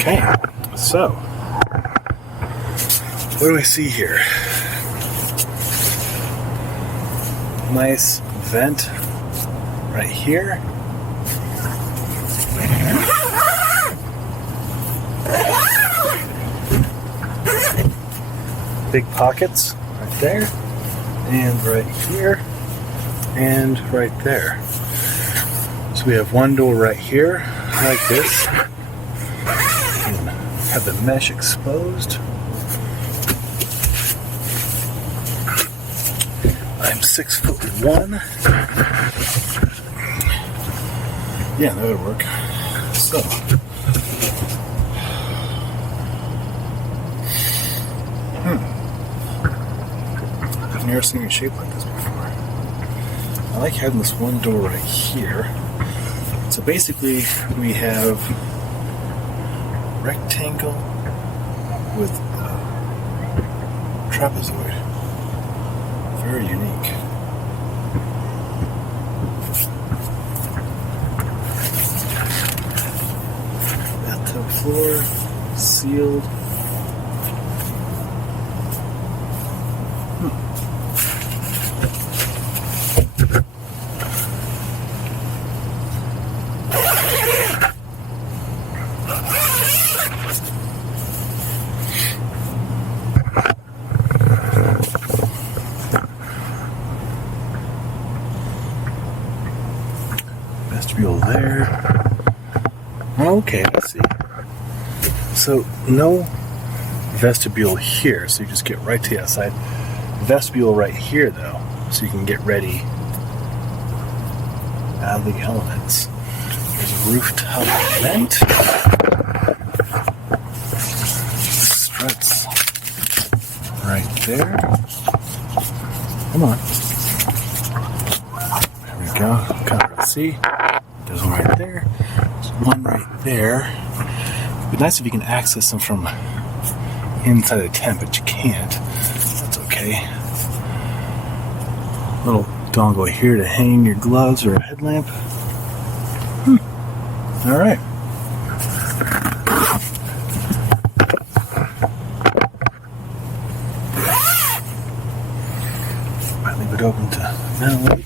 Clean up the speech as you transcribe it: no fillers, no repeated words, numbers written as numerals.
Okay, so what do I see here? Nice vent right here. Big pockets right there, and right here, and right there. So we have one door right here, like this. Have the mesh exposed. I'm 6'1". Yeah, that would work. So, I've never seen a shape like this before. I like having this one door right here. So basically, we have rectangle with trapezoid. Very unique. Bathtub floor, sealed. Vestibule there. Okay, let's see. So no vestibule here, so you just get right to the outside. Vestibule right here though, so you can get ready out of the elements. There's a rooftop vent. Struts right there. Come on. There we go. Can't really see. There's one right there. There's one right there. It'd be nice if you can access them from inside the tent, but you can't. That's okay. Little dongle here to hang your gloves or a headlamp. Alright. Might leave it open to ventilate.